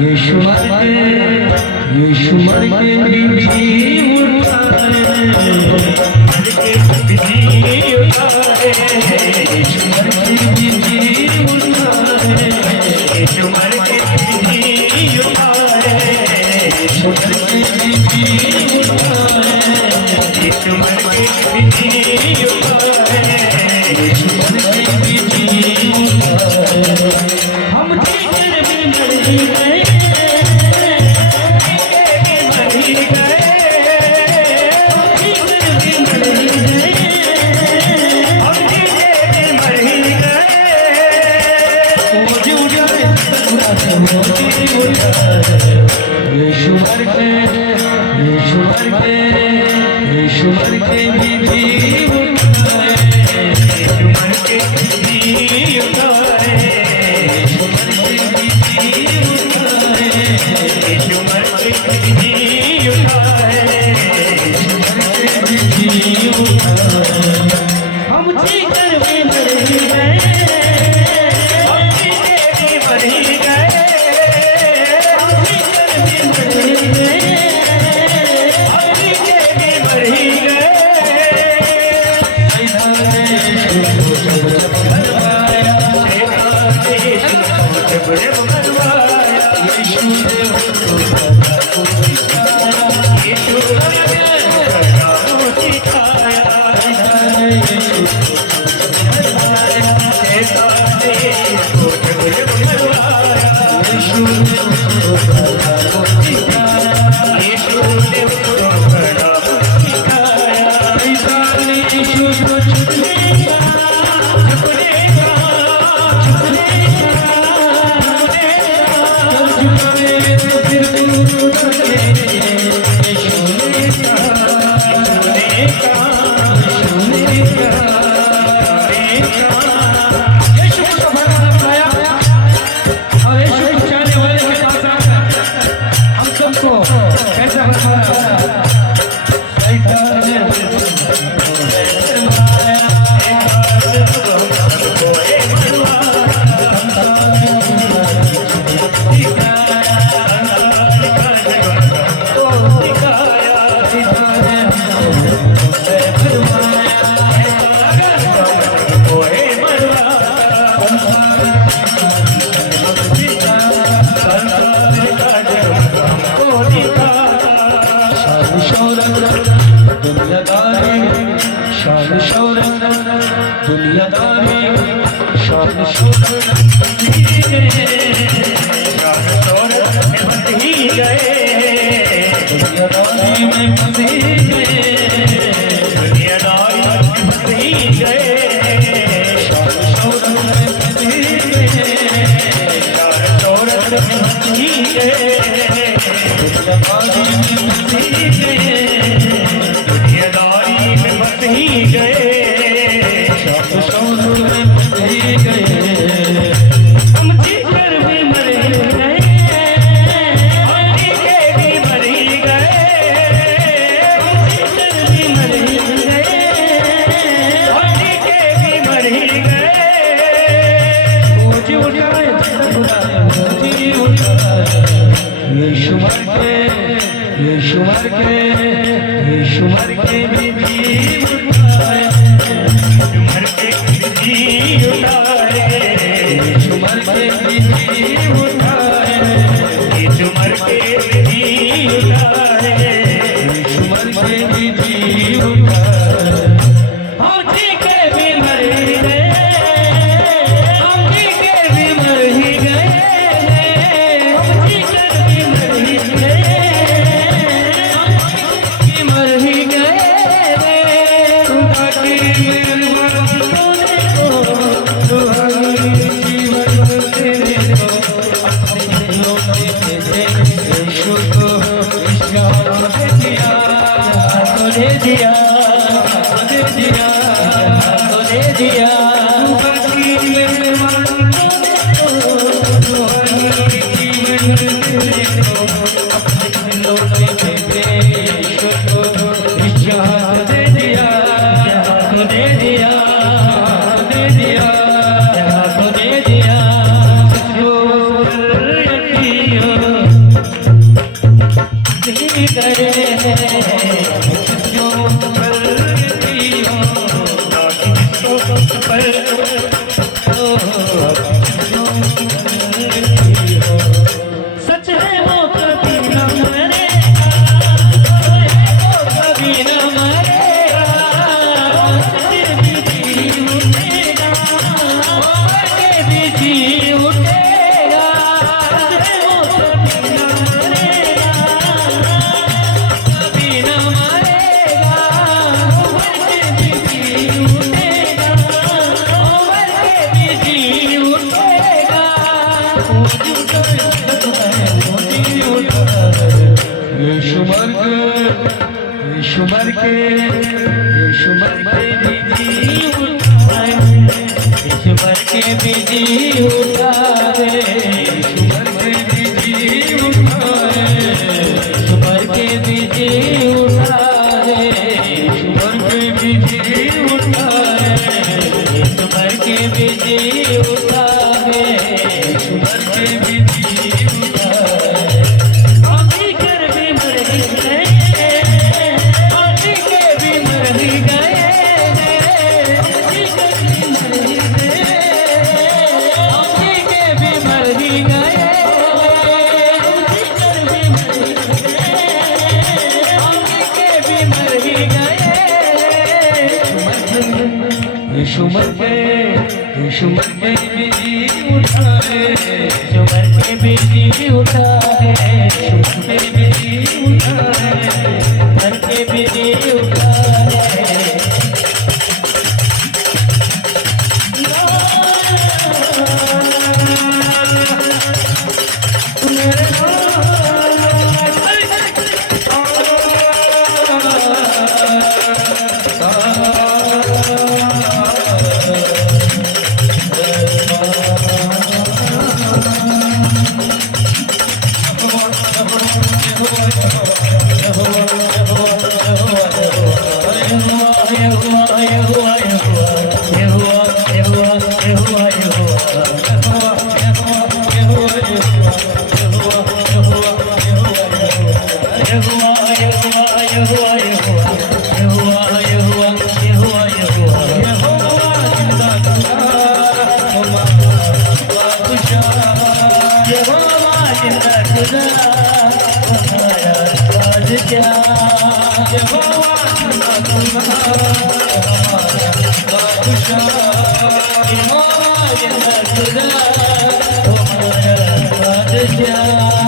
यीशु मर के विधि उतारे, यीशु मर के विधि उतारे, यीशु मर के विधि उतारे, यीशु मर के विधि उतारे, यीशु मर के विधि उतारे, यीशु मर के विधि उतारे। हम जीकर भी मर ही गए, यीशु मर के विधि उतारे, यीशु मर के विधि उतारे, यीशु मर के विधि उतारे, यीशु मर के विधि उतारे, यीशु मर के विधि उतारे। हम जीकर भी मर ही गए, हम जीकर भी मर ही गए, हम जीकर भी मर ही गए, हम जीकर भी मर ही गए। गए जो करती हो पर सच है वो कभी न मरेगा वो कभी न मरेगा फिर भी जी उठेगा फिर भी जी उठेगा सच है वो कभी न मरेगा कभी न मरेगा फिर भी जी उठेगा फिर भी जी उठेगा शुमर के बिजी उठाए शुमर के बिजी उठाए शुमर के बिजी उठाए शुमर के बिजी उठाए शुमर के बिजी उठाए शुमर के बिजी उठाए शुमर के बिजी उठाए अभी कर भी मर ही गए अभी के भी मर ही गए अभी कर भी मर ही गए अभी के भी मर ही गए अभी कर भी मर ही गए अभी के भी मर ही गए शुमर के बिजी उठाए शुमर के बिजी उठाए शुमर के बिजी उठाए घर के बिजी उठाए Yeah.